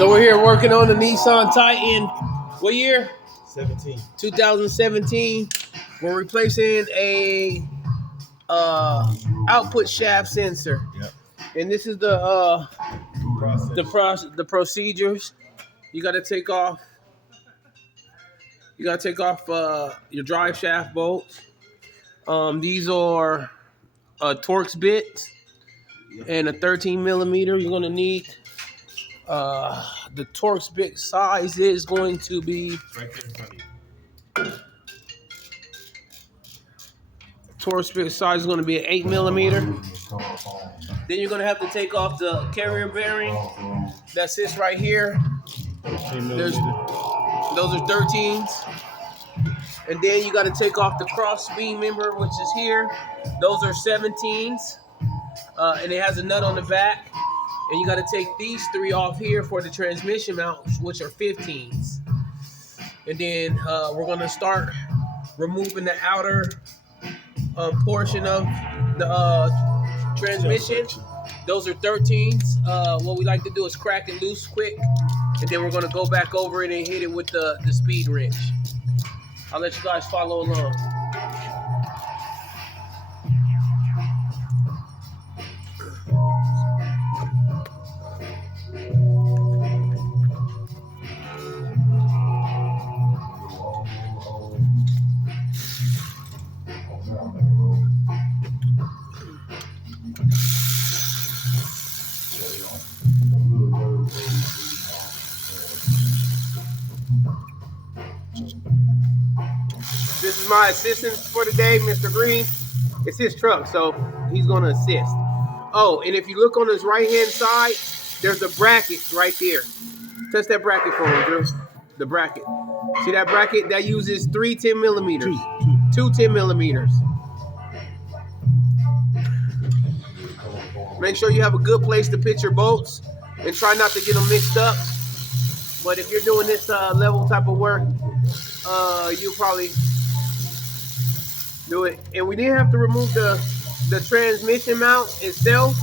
So we're here working on the Nissan Titan. What year? 17. 2017. We're replacing a output shaft sensor. Yep. And this is the procedures. You got to take off. Your drive shaft bolts. These are Torx bits and a 13 millimeter. You're gonna need the Torx bit size is going to be Right there in front of you. Torx bit size is going to be an 8 millimeter. Then you're going to have to take off the carrier bearing that sits right here. Those are 13s. And then you got to take off the cross beam member, which is here. Those are 17s. And it has a nut on the back. And you got to take these three off here for the transmission mounts, which are 15s. And then we're going to start removing the outer portion of the transmission. Those are 13s. What we like to do is crack it loose quick, and then we're going to go back over it and hit it with the speed wrench. I'll let you guys follow along. This is my assistant for today, Mr. Green. It's his truck, so he's going to assist. Oh, and if you look on his right-hand side, there's a bracket right there. Touch that bracket for him, Drew. The bracket. See that bracket? That uses 3 10 millimeters. Two 10 millimeters. Make sure you have a good place to put your bolts and try not to get them mixed up. But if you're doing this level type of work, you'll probably do it. And we didn't have to remove the transmission mount itself.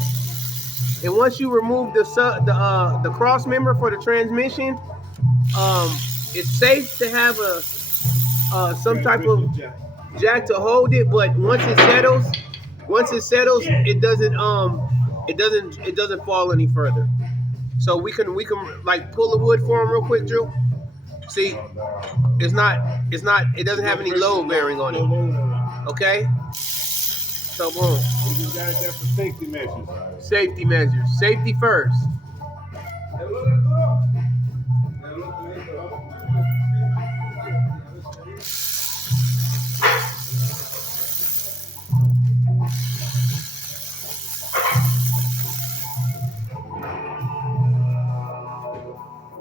And once you remove the cross member for the transmission, it's safe to have some type of jack to hold it. But once it settles, it doesn't fall any further. So we can like pull the wood for him real quick, Drew. See, it doesn't have any load bearing on it. Okay? So boom. We just got it there for safety measures. Safety measures. Safety first.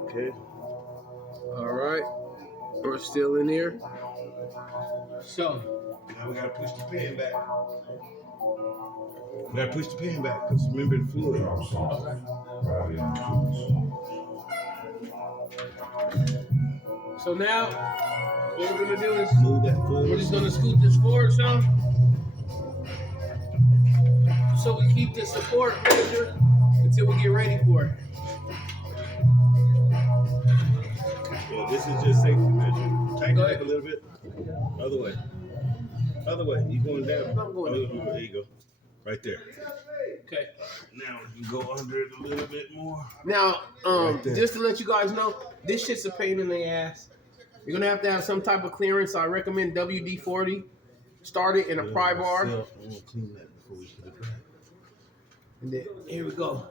Okay. All right. We're still in here. So now we gotta push the pan back. We gotta push the pan back because remember the fluid. Okay. So now what we're gonna do is move that forward. We're just gonna scoot this forward some. So we keep the support measure until we get ready for it. Yeah, this is just safety measure. Tighten it up a little bit. Other way. Other way. You going down? I'm going down. There you go. Right there. Okay. Now we can go under it a little bit more. Now, just to let you guys know, this shit's a pain in the ass. You're gonna have to have some type of clearance. I recommend WD-40. Start it in a pry bar. I'm gonna clean that before we put it back. And then here we go.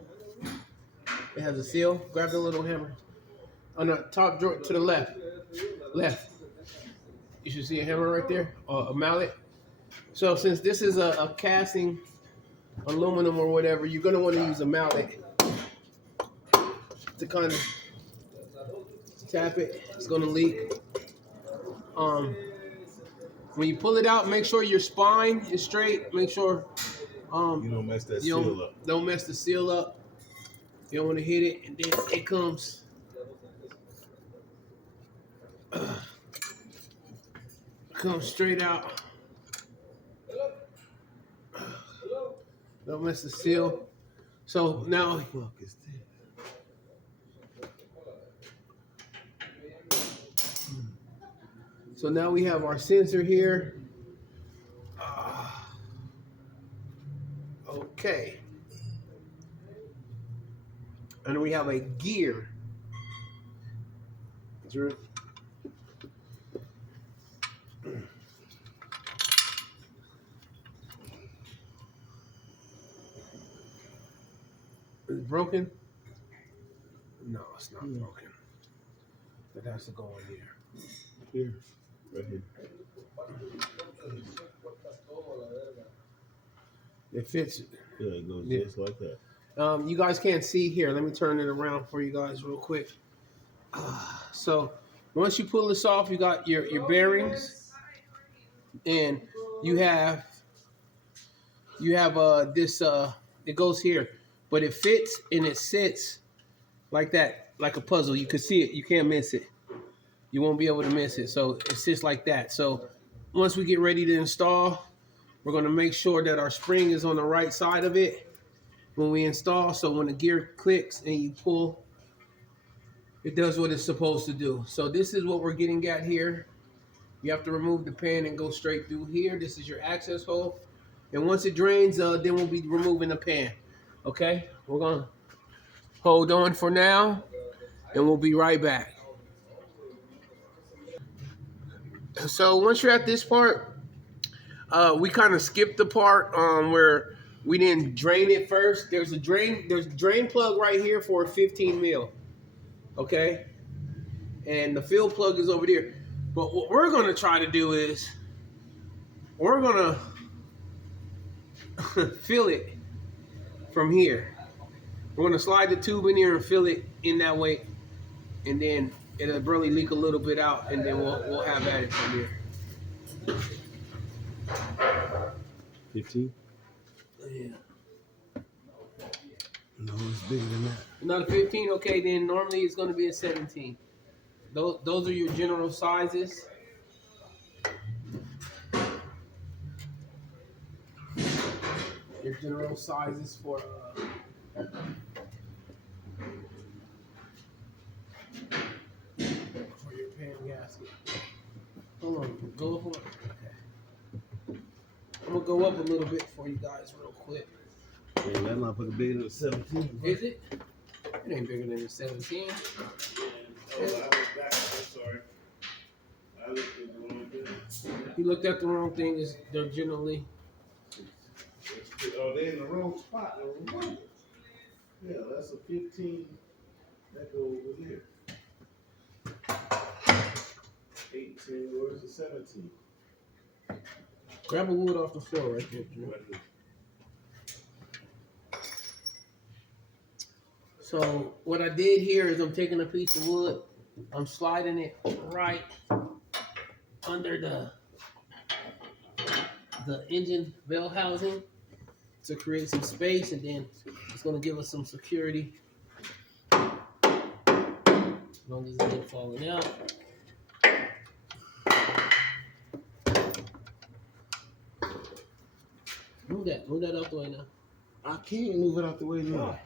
It has a seal. Grab the little hammer. On the top drawer to the left. Left. You should see a hammer right there, or a mallet. So since this is a casting aluminum or whatever, you're gonna want to use a mallet to kind of tap it. It's gonna leak. When you pull it out, make sure your spine is straight. Make sure you don't mess that seal up. Don't mess the seal up. You don't want to hit it, and then it comes. Comes straight out. Don't mess the seal. So now, So now we have our sensor here. Okay. And we have a gear. Drew. Is it broken? No, it's not broken. It has to go in here. Here. Right here. It fits. Yeah, it goes just like that. You guys can't see here. Let me turn it around for you guys real quick. So once you pull this off, you got your bearings, and you have this it goes here, but it fits and it sits like that, like a puzzle. You can see it. You can't miss it. You won't be able to miss it. So it sits like that. So once we get ready to install, we're going to make sure that our spring is on the right side of it when we install. So when the gear clicks and you pull, it does what it's supposed to do. So this is what we're getting at here. You have to remove the pan and go straight through here. This is your access hole. And once it drains, then we'll be removing the pan. Okay? We're going to hold on for now, and we'll be right back. So once you're at this part, we kind of skipped the part where we didn't drain it first. There's a drain plug right here for a 15 mil. Okay? And the fill plug is over there. But what we're going to try to do is we're going to fill it from here. We're going to slide the tube in here and fill it in that way. And then it'll really leak a little bit out, and then we'll have at it from here. 15? Yeah. No, it's bigger than that. Another 15? Okay, then normally it's going to be a 17. Those are your general sizes. Your general sizes for your pan gasket. Hold on, go up. Okay. I'm gonna go up a little bit for you guys real quick. Yeah, that motherfucker bigger than 17. Is it? It ain't bigger than a 17. Oh, I was back. I'm sorry. I looked at the wrong thing. You looked at the wrong thing. They're generally. Oh, they're in the wrong spot. Yeah, that's a 15. That goes over here. 18. Where's the 17? Grab a wood off the floor right there, Drew. So what I did here is I'm taking a piece of wood, I'm sliding it right under the engine bell housing to create some space, and then it's going to give us some security as long as it's not falling out. Move that out the way now. I can't move it out the way now.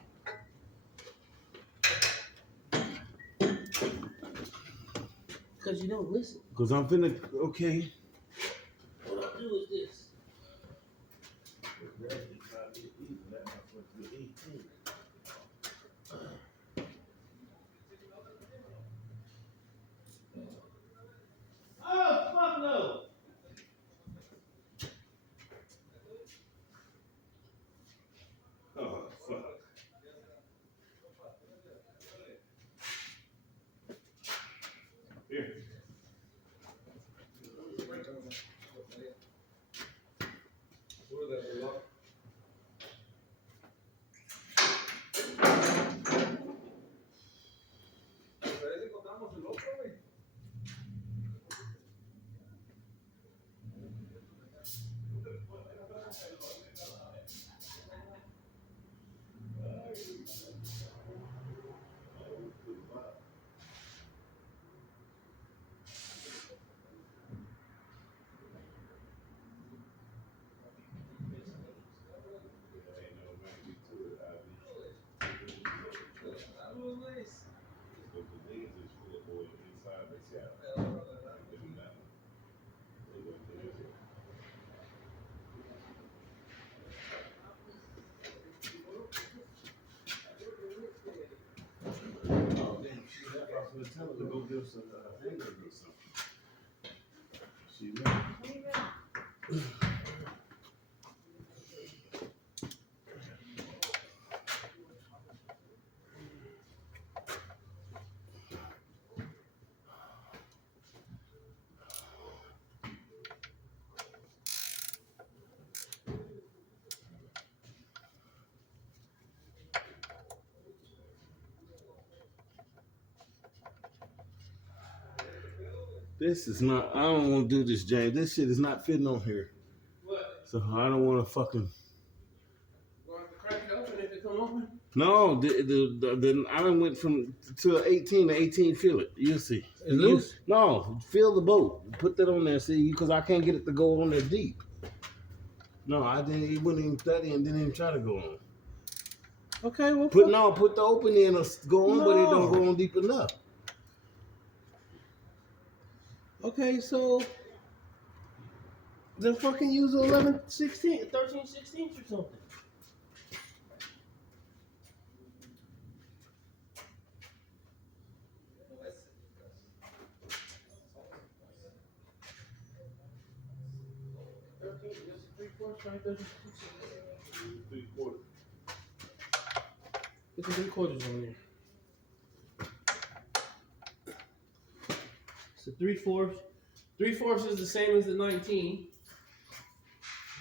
Because you don't listen. Because I'm finna, okay. What I'll do is this. Oh, fuck no! Oh, fuck. Here. But tell her to go give some hamburger or something. She left. This is not, I don't want to do this, James. This shit is not fitting on here. What? So I don't want to fucking. We'll have to crack it open if it come open. No, I done went from to 18 to 18 fill it. You'll see. It's loose? No, fill the boat. Put that on there, see, because I can't get it to go on there deep. No, I didn't. It wouldn't even study and didn't even try to go on. Okay, well, Put the open in or go on, No. but it don't go on deep enough. Okay, so then fucking use 11, 16, 13, 16 or something. Right there. 3/4. Put the 3/4 on there. So 3/4. 3/4 is the same as the 19.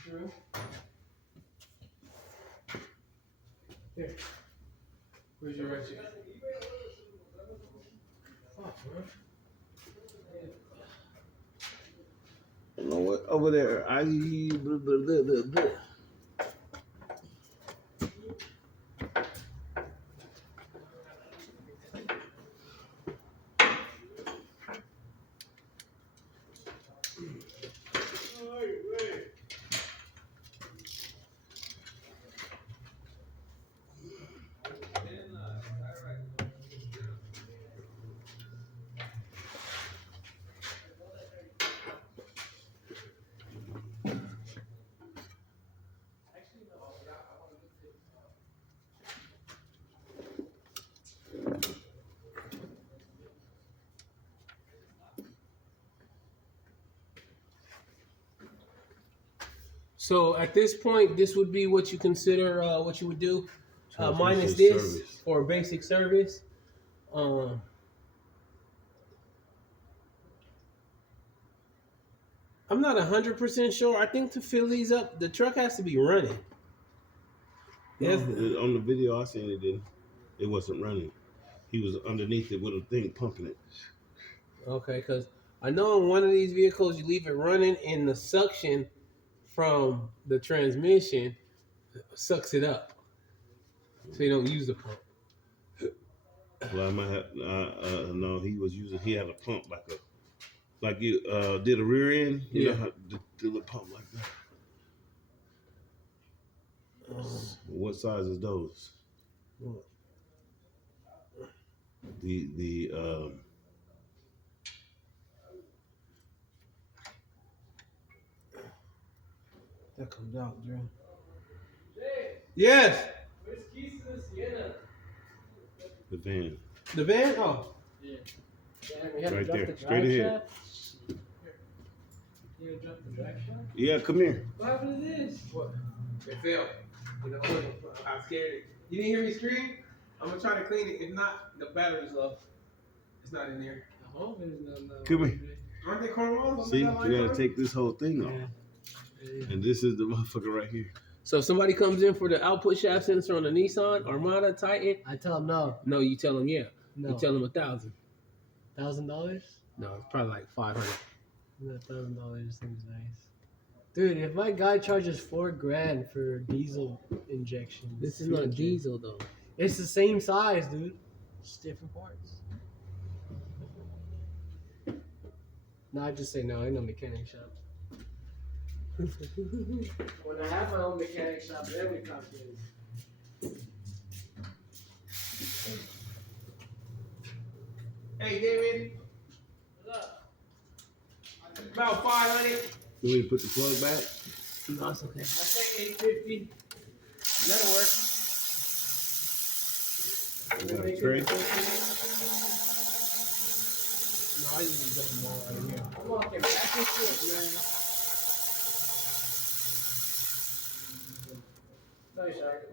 Drew. Here. Where's your ratchet? Fuck, bro. You know what? Over there, So at this point, this would be what you consider what you would do minus Transmission this service. for basic service. I'm not 100% sure. I think to fill these up, the truck has to be running. Yes. On the video I seen it didn't. It wasn't running. He was underneath it with a thing pumping it. Okay, because I know in one of these vehicles you leave it running and the suction from the transmission sucks it up. So you don't use the pump. Well, I might have. No, he had a pump like you did a rear end. You know how to do a pump like that. What size is those? What? The That comes out, Drew. Yes. Where's keys to the Sienna? the van The van? Oh. Yeah. Damn, you had right to drop there, the straight drive ahead. shaft? You had to drop the drive shaft? Yeah, come here. What happened to this? What? It fell. You know, I'm scared. You didn't hear me scream? I'm gonna try to clean it. If not, the battery's low. It's not in there. I hope there's no. Come here. Aren't they cornrows? See, you gotta take this whole thing off, Yeah. and this is the motherfucker right here. So if somebody comes in for the output shaft sensor on the Nissan Armada Titan, I tell him no. no, you tell them yeah. No. You tell them $1,000. $1,000? No, it's probably like 500. $1,000 seems nice. Dude, if my guy charges $4,000 for diesel injection, This is not diesel though. It's the same size, dude. Just different parts. No, I just say no. Ain't no mechanic shop. When I have my own mechanic shop, then we calculate. Hey, David. What's up? About 500. You need to put the plug back? No, it's okay. I say 850. That'll work. You got a tray? I just dump them all right here. I'm walking back and forth, man. Sorry, Shark.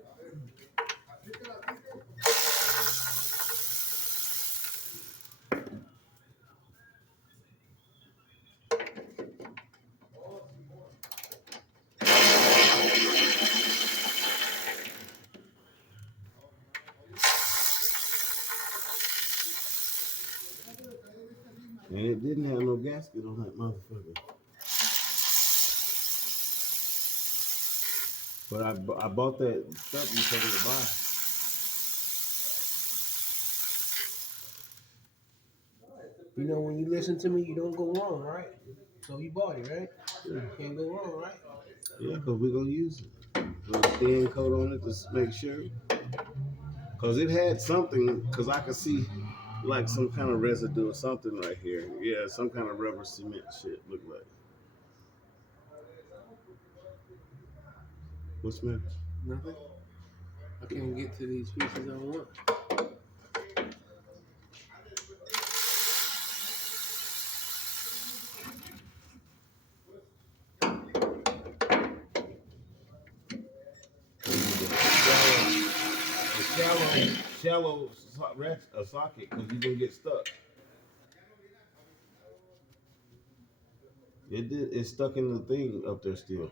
And it didn't have no gasket on that motherfucker. But I bought that stuff you said to buy. You know, when you listen to me, you don't go wrong, right? So you bought it, right? You can't go wrong, right? Yeah, because we're going to use it. Put a thin coat on it to make sure. Because it had something, because I could see like some kind of residue or something right here. Yeah, some kind of rubber cement shit look like. What's the matter? Nothing. I can't get to these pieces I want. Shallow socket because you're gonna get stuck. It's stuck in the thing up there still.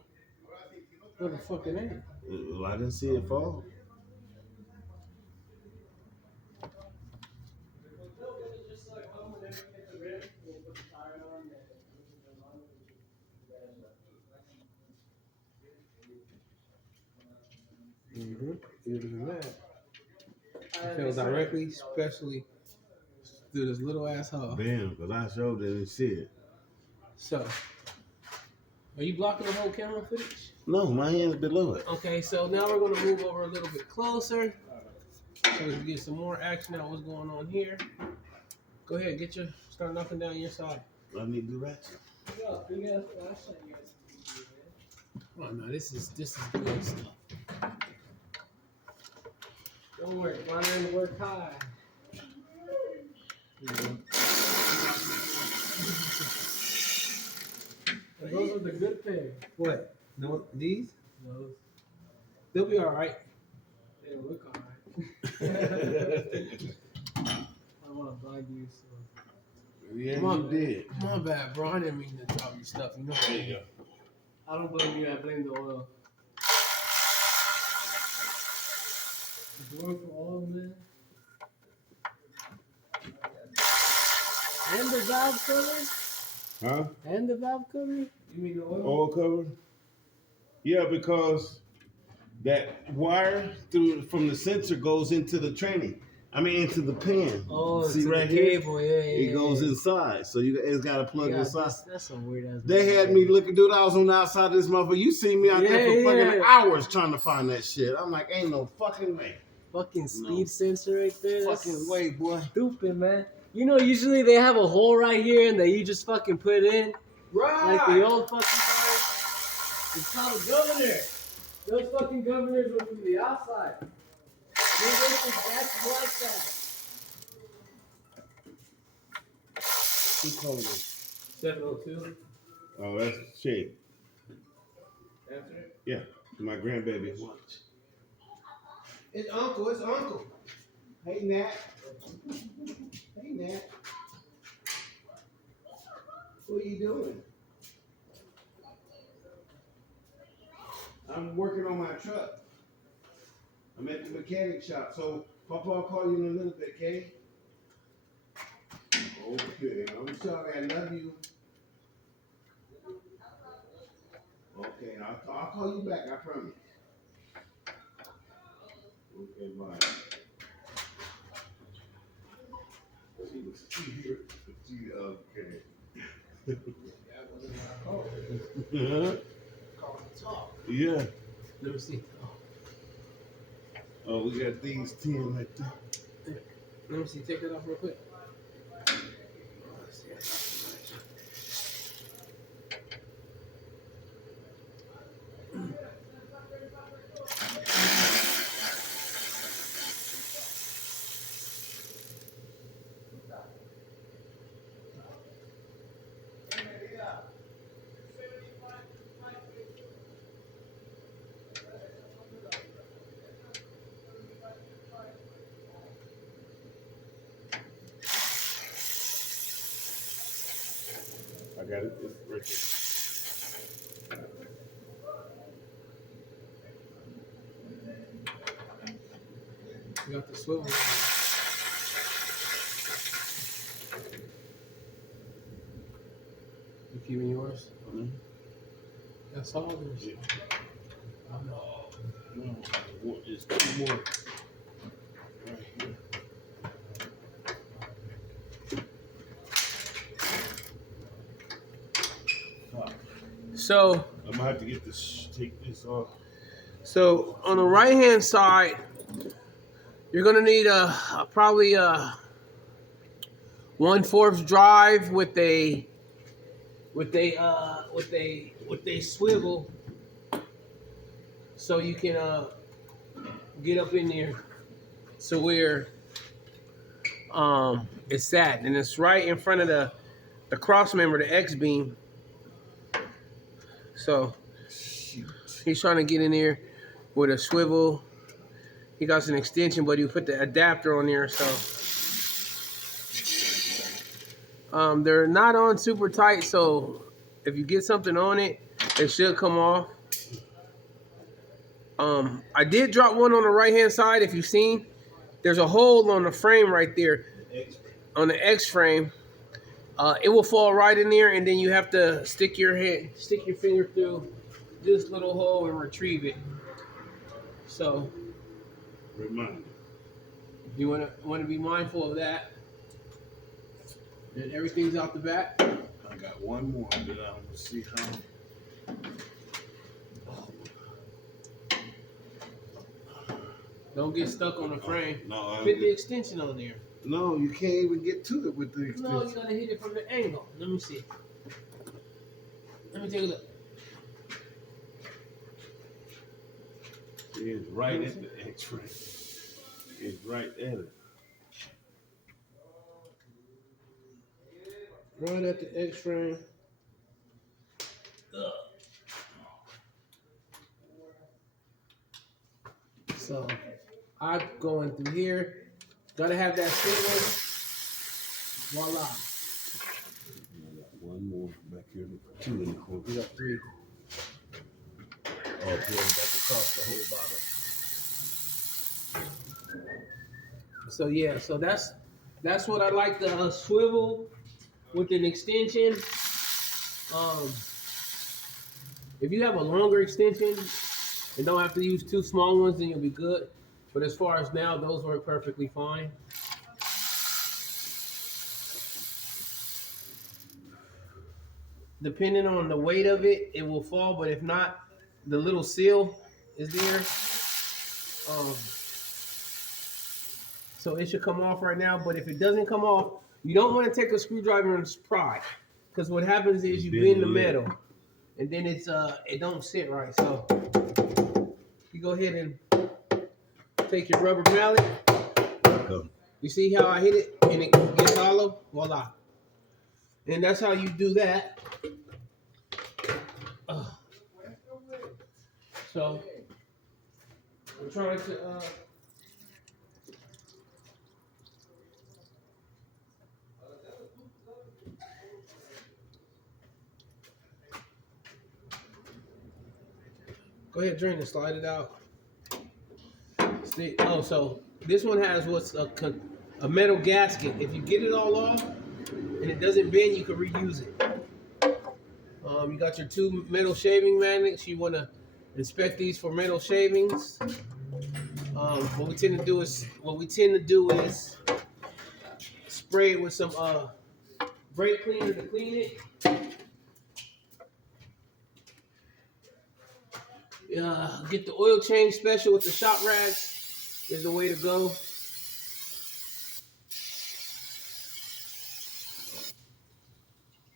What the fuck it ain't? Well, I didn't see it fall. Even than that. I fell directly, especially through this little ass hole. Damn, because I showed it and see it. So, are you blocking the whole camera footage? No, my hand's below it. Okay, so now we're gonna move over a little bit closer so we can get some more action at what's going on here. Go ahead, start knocking down your side. I need the ratchet. Oh no, this is good stuff. Don't worry, mine work high. And those are the good pair. What? No, these? Those. They'll be all right. They look alright. I want to blind you, so. Yeah, My, you did. My bad, bro. I didn't mean to drop your stuff. You know. There you go. I don't blame you, I blame the oil. It's worth for oil, man. And the valve cover? Huh? And the valve cover? You mean the oil? Oil cover? Yeah, because that wire from the sensor goes into the training. Into the pan. Oh, see to right the here? cable, yeah. It goes inside, so it's got to plug inside. That's some weird ass. They had me looking, dude. I was on the outside of this motherfucker. You see me out there for fucking hours trying to find that shit. I'm like, ain't no fucking way. Fucking speed sensor right there. Fucking way, boy. Stupid, man. You know, usually they have a hole right here and that you just fucking put in. Right. Like the old fucking cars. It's called a governor. Those fucking governors were from the outside. They were exactly like that. Who called me? 702. Oh, that's Shay. Answer it. Yeah, my grandbaby. It's uncle. It's uncle. Hey, Nat. Hey, Nat. What are you doing? I'm working on my truck. I'm at the mechanic shop, so Papa, I'll call you in a little bit, okay? Okay, I'm sorry, I love you. Okay, I'll call you back, I promise. Okay, bye. Okay. Call it talk. Yeah. Let me see. Oh, we got these 10 right there. Let me see. Take it off real quick. I got it. It's right there. You got the swivel. You keeping yours? Mm-hmm. That's all there's. Yeah. No. No, it's two more right here. So I'm gonna have to get this, take this off. So on the right hand side, you're gonna need probably a 1/4 drive with a swivel, so you can get up in there. So where it's at, and it's right in front of the cross member, the X beam. So he's trying to get in there with a swivel. He got an extension, but he put the adapter on there, so they're not on super tight. So if you get something on it, it should come off. I did drop one on the right hand side. If you've seen, there's a hole on the frame right there, on the X frame. It will fall right in there, and then you have to stick your finger through this little hole and retrieve it. So Remind me. you want to be mindful of that. And everything's out the back. I got one more that I'm gonna see how. Don't get stuck on the frame. No, Fit the extension on there. No, you can't even get to it with the extension. No, you gotta hit it from the angle. Let me see. Let me take a look. It's right at the X-ray. It's right at it. Right at the X-frame. So I'm going through here. Gotta have that swivel. Voila. I got one more back here. Two in the corner. We got 3. Oh, yeah, that's across the whole bottom. So yeah, so that's what I like, the swivel with an extension. If you have a longer extension and don't have to use 2 small ones, then you'll be good. But as far as now, those work perfectly fine. Depending on the weight of it, it will fall. But if not, the little seal is there. So it should come off right now. But if it doesn't come off, you don't want to take a screwdriver and pry, because what happens is you bend the metal, and then it don't sit right. So you go ahead and take your rubber mallet. You see how I hit it and it gets hollow? Voila. And that's how you do that. So I'm trying to go ahead, drain it, slide it out. See, so this one has what's a metal gasket. If you get it all off and it doesn't bend, you can reuse it. You got your 2 metal shaving magnets. You want to inspect these for metal shavings. What we tend to do is spray it with some brake cleaner to clean it. Get the oil change special with the shop rags is the way to go.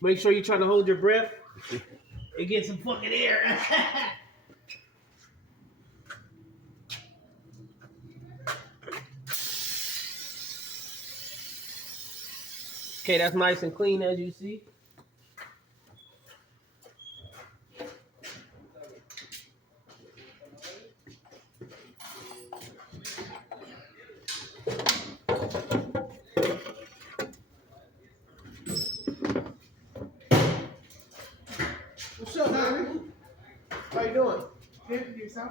Make sure you try to hold your breath and get some fucking air. Okay, that's nice and clean, as you see. sound?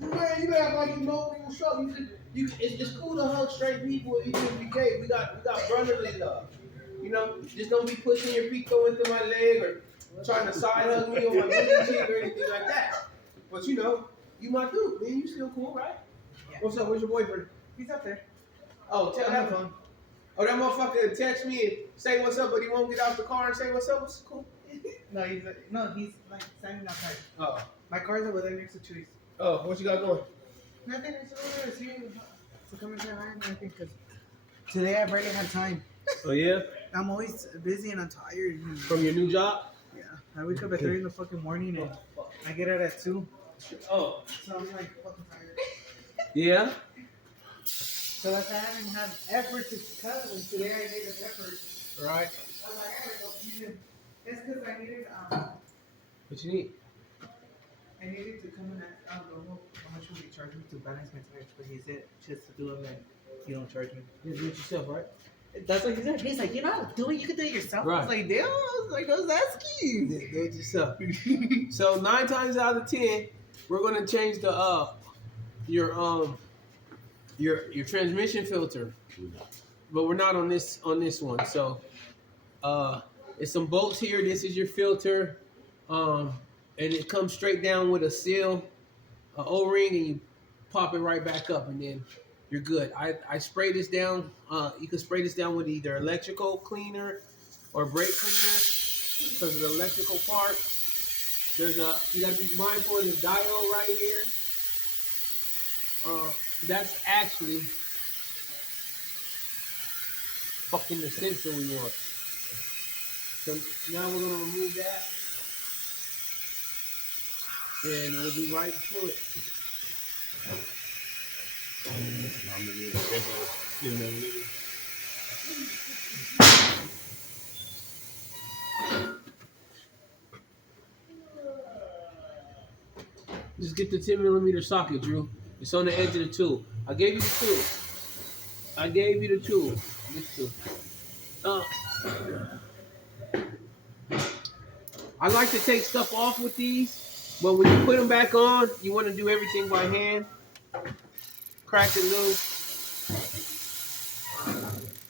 Man, you act like you know when you show. It's cool to hug straight people even if we gay. We got brotherly love. You know, just don't be pushing your pico into my leg or trying to side hug me on my booty cheek or anything like that. But you know, you my dude, man. You still cool, right? Yeah. What's up? Where's your boyfriend? He's up there. Oh, tell On that the phone. Oh, that motherfucker text me and say what's up, but he won't get out the car and say what's up. What's cool? No, he's like standing outside. Oh, My car's over there next to Chewy's. oh, what you got going? Nothing. It's over there. See, to come and say hi and everything. Cause today I barely had time. Oh yeah, I'm always busy and I'm tired. from your new job. Yeah, I wake up at 3 in the fucking morning and I get out at 2. Oh, So I'm like fucking tired. yeah. So that's why I haven't had effort to cut, and today I made an effort. Right. I was like, I gotta go see him. It's because I needed, What you need? I needed to come and ask, I don't know how much would he charge me to balance my tires, but he said just to do them and you don't charge me. You do it yourself, right? That's what he said. He's like, you know how to do it, you can do it yourself. Right. I was like, damn, I was asking. Do it yourself. So 9 times out of 10, we're gonna change the your transmission filter, but we're not on this one. So it's some bolts here. This is your filter, and it comes straight down with a seal, a O-ring, and you pop it right back up, and then you're good. I spray this down. You can spray this down with either electrical cleaner or brake cleaner because of the electrical part. You gotta be mindful of this diode right here. That's actually fucking the sensor we want. So now we're gonna remove that, and we'll be right through it. Just get the 10mm socket, Drew. It's on the edge of the tool. I gave you the tool. This tool. I like to take stuff off with these, but when you put them back on, you want to do everything by hand. Crack it loose.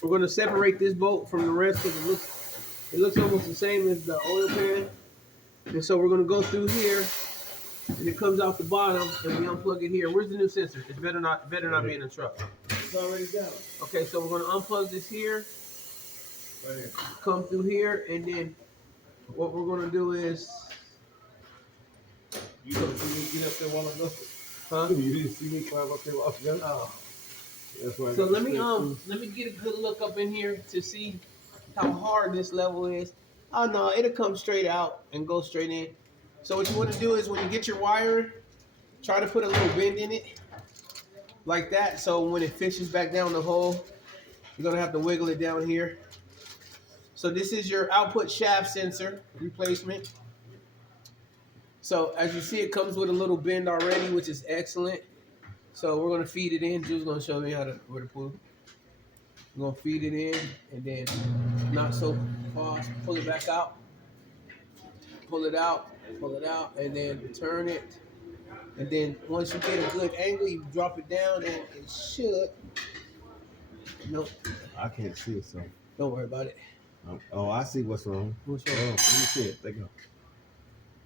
We're going to separate this bolt from the rest because it looks almost the same as the oil pan. And so we're going to go through here, and it comes out the bottom, and we unplug it here. Where's the new sensor? It's better not be in the truck. It's already done. Okay, so we're going to unplug this here, come through here, and then what we're going to do is... You don't see me get up there while I go. Huh? You didn't see me climb up there while I go. Oh. That's why. So let me get a good look up in here to see how hard this level is. Oh no, it'll come straight out and go straight in. So what you want to do is when you get your wire, try to put a little bend in it, like that. So when it fishes back down the hole, you're gonna have to wiggle it down here. So this is your output shaft sensor replacement. So as you see, it comes with a little bend already, which is excellent. So we're gonna feed it in. Drew's gonna show me where to pull. We're gonna feed it in, and then not so fast. Pull it back out. Pull it out, and then turn it. And then once you get a good angle, you drop it down, and it should. Nope. I can't see it, so. Don't worry about it. Oh, I see what's wrong. What's Oh, wrong? let me see it. There you go.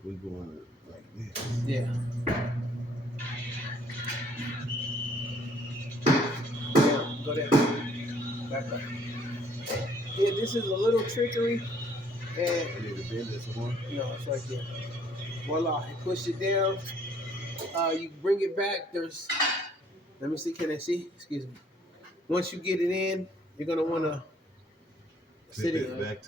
We going like this. Yeah. Down. Go down. Back up. Yeah, this is a little trickery. And I need to bend this more. no, it's right there. Voila. You push it down. You bring it back. Let me see. Can I see? Excuse me. Once you get it in, you're going to want to sit Take it that back